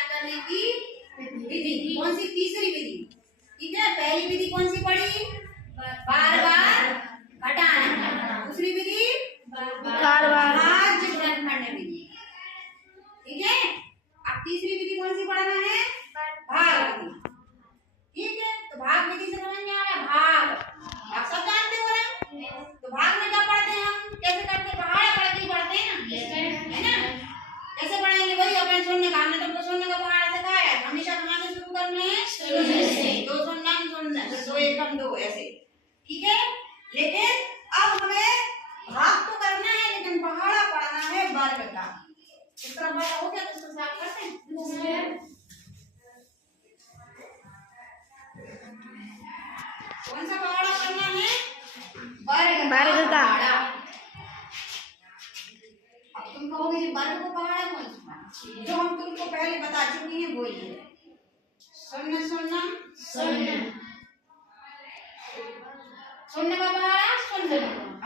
ज्ञात करने की विधि। कौन सी? तीसरी विधि। ठीक है, पहली विधि कौन सी पढ़ी? बार बार घटाना। दूसरी विधि बार बार भाज्य गुणनखंड विधि। ठीक है, अब तीसरी विधि कौन सी पढ़ना है? भाग विधि। ठीक है, तो भाग विधि से समझ में आ रहा है? भाग आप सब जानते हो ना। तो भाग में क्या पढ़ते हैं हम? कैसे करते? पहाड़ा पढ़ के पढ़ते हैं ना, है ना? कैसे पढ़ाएंगे? वही अपन सुनने का, हमने तुमको सुनने का पहाड़ा सिखाया है। हमेशा कहाँ से शुरू करना है? दो सुनना फिर दो एकम दो, ऐसे। ठीक है, लेकिन अब हमें भाग तो करना है, लेकिन पहाड़ा पढ़ना है वर्ग का। इस तरह बड़ा हो गया, तो इसको साफ करते हैं। कौन सा पहाड़ा करना है? वर्ग का पहाड़ा। अब तुम कहोगे कि वर्ग को पहाड़ा कौन सा? जो हम तुमको पहले बता चुके हैं वो ही है। शून्य शून्य शून्य, शून्य का पहाड़ा शून्य।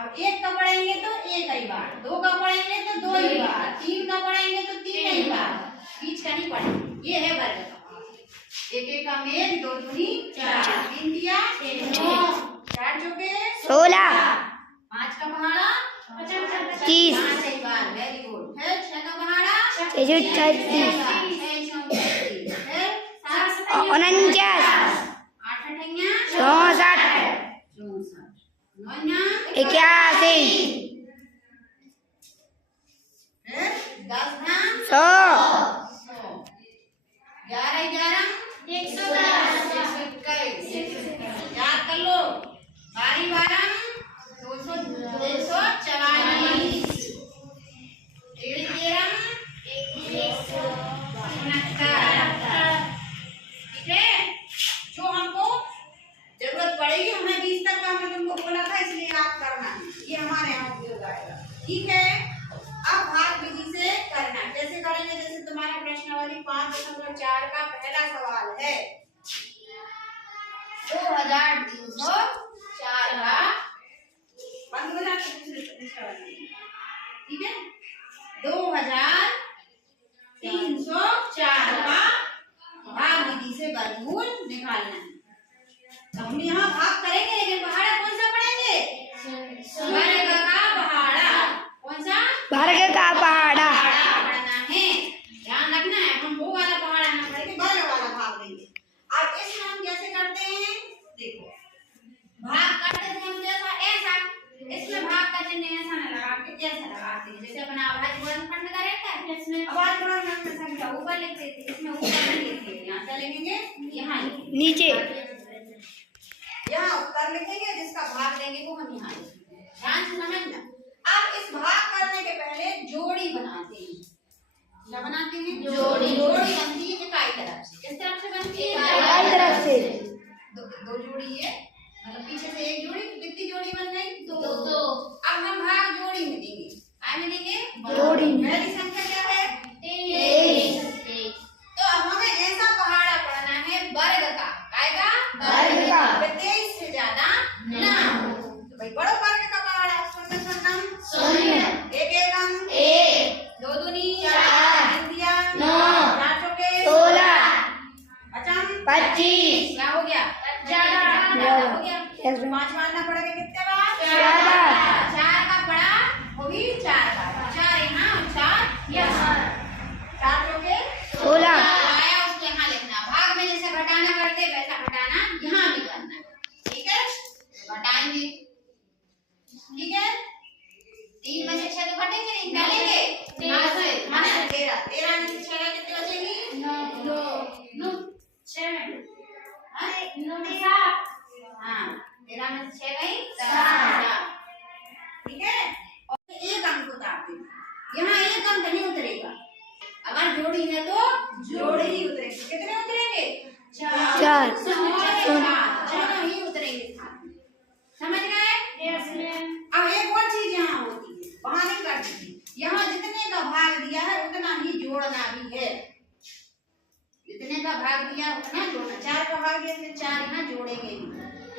अब एक का पढ़ेंगे तो एक ही बार, दो का पढ़ेंगे तो दो ही बार, तीन का पढ़ेंगे तो तीन ही बार, बीच का नहीं पढ़ेंगे। ये है वर्ग का पहाड़ा। एक एक का मेल, दो दूनी चार, तीन दिया चार चौके 16, 5 का पहाड़ा 30, 5 ही बार। Very good. है 6 का पहाड़ा 36, 49, 8 अठैया 64, 81, 10 धाम 100, 11 11 110 याद कर लो। 12 12 244 13 13 169। ठीक है, जो हमको जरूरत पड़ेगी हमें 20 तक का, हमने तुमको बोला था, इसलिए आप करना है। ये हमारे यहाँ उपयोग आएगा। ठीक है, अब भाग विधि से करना कैसे करेंगे? जैसे तुम्हारा प्रश्नावली 5.4 का पहला सवाल है, 2304 का बंद हो जाता है। ठीक है, 2304 का भाग विधि से वर्गमूल निकालना है। तो हम यहाँ भाग करेंगे, लेकिन पहाड़ा कौन सा पढ़ेंगे? वर्ग का पहाड़ा। कौन सा? वर्ग का पहाड़ा। पढ़ना है, ध्यान रखना है। हम वो वाला पहाड़ा ना पढ़ेंगे, वर्ग वाला भाग देंगे। अब इसमें हम कैसे करते हैं? देखो, भाग करते हैं हम ऐसा, इसमें भाग का चिन्ह ऐसा ना लगा के ऐसा लगाते हैं, जैसे अपना अभाज्य गुणनखंड का रहता है। इसमें अभाज्य गुणनखंड में संख्या ऊपर लिख देते हैं, इसमें ऊपर नहीं लिखते हैं। यहाँ क्या लिखेंगे? यहाँ नीचे, यहाँ उत्तर लिखेंगे, जिसका भाग देंगे वो हम यहाँ लिखेंगे। ध्यान से समझना। अब इस भाग करने के पहले जोड़ी बनाते हैं। क्या बनाते हैं? जोड़ी बनती है इकाई तरफ से। किस तरफ से बनती है? इकाई तरफ से। दो जोड़ी है, मतलब पीछे से एक जोड़ी, तो कितनी जोड़ी बन गई? दो। अब हम भाग जोड़ी में देंगे। काय में देंगे? जोड़ी में। पहली संख्या क्या है? 23। तो अब हमें ऐसा पहाड़ा पढ़ना है वर्ग का। काय का? वर्ग का। 23 से ज्यादा ना हो। तो भाई बड़ो वर्ग का पहाड़ा शून्य शून्य शून्य, एक एकम 1, दो दूनी 4, 3 दिया 9, 4 चौके 16, 25 क्या हो गया? ज्यादा हो गया। Yes, 5 मानना पड़ेगा कितने बार? 4 4 का बड़ा वो भी 4 का, 4 यहाँ और 4 यहाँ। 4 चौके 16, आया उसको यहाँ लिखना। भाग में जैसे घटाना करते वैसा घटाना यहाँ भी करना। ठीक है, घटाएंगे। ठीक है, 3 में से 6 तो घटेंगे नहीं, क्या लेंगे? 13 13 में से 6 कितने बचेंगी? 9 6 हाँ, 13 में से 6 गई 7। ठीक है, और एक अंक उतार देना। यहाँ एक अंक नहीं उतरेगा। अगर जोड़ी है तो जोड़ी ही उतरेगी। कितने उतरेंगे? 4 दोनों ही उतरेंगे। समझ गए? अब एक और चीज यहाँ होती है, वहां नहीं करती थी। यहाँ जितने का भाग दिया है उतना ही जोड़ना भी है। जितने का भाग दिया उतना जोड़ना। 4 का भाग दिया, फिर 4 यहाँ जोड़ेंगे भी।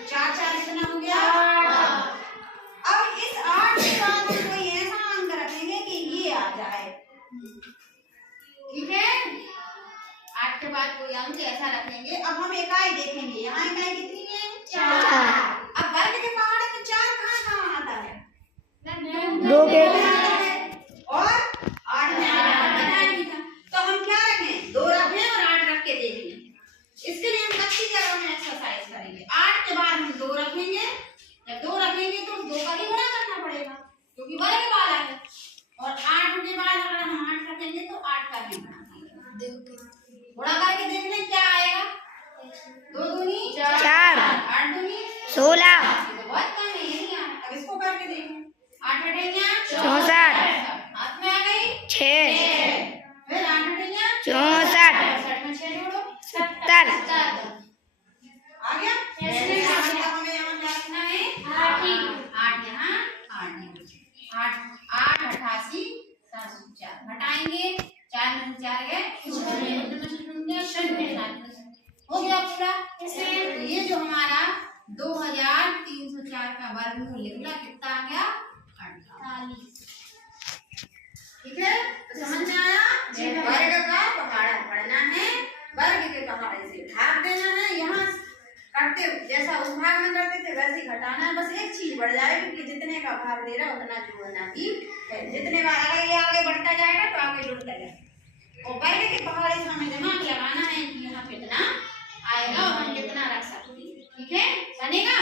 4 4 कितना हो गया? 8। अब इस 8 के बाद हम कोई ऐसा अंक रखेंगे कि ये आ जाए। ठीक है, बाद कोई अंक ऐसा रखेंगे। अब हम इकाई देखेंगे, यहाँ इकाई कितनी है? 4। अब वर्ग के पहाड़ में 4 कहाँ आता है? 2 के और 8 में बताया नहीं था, तो हम क्या रखें? 2 रखें और 8 रख के देखें। इसके लिए हम कच्ची जगह में एक्सरसाइज करेंगे। 8 के बाद हम 2 रखेंगे, जब 2 रखेंगे तो 2 का ही गुणा करना पड़ेगा क्योंकि वर्ग वाला है, और 8 के बाद अगर हम 8 रखेंगे तो 8 का ही गुणा करके देख लें क्या आएगा। 2 दूनी 4, 8 दूनी 16, तो बहुत कम है, ये नहीं आया। अब इसको करके देखें, 8 हटेंगे 64, हाथ में आ गई 6, फिर 8 हटेंगे 64, 60 में 6 जोड़ो 70, आ गया। हमें यहाँ क्या रखना है? 8 यहाँ 8 8 88 704 घटाएंगे, 4 में 4 गए, हो गया पूरा। तो ये जो हमारा 2304 का वर्गमूल निकला, कितना आ गया? 48। ठीक है, तो समझ में आया? वर्ग का पहाड़ा पढ़ना है, वर्ग के पहाड़े से भाग देना है। यहाँ करते जैसा उस भाग में करते थे वैसे ही घटाना है, बस एक चीज बढ़ जाएगी कि जितने का भाग दे रहा है उतना जोड़ना ही है। जितने बार आगे बढ़ता जाएगा तो आगे जुड़ता जाएगा। और पहले के पहाड़े से हमें दिमाग लगाना है कि यहाँ कितना आएगा और हम कितना रख सकते हैं। ठीक है, बनेगा।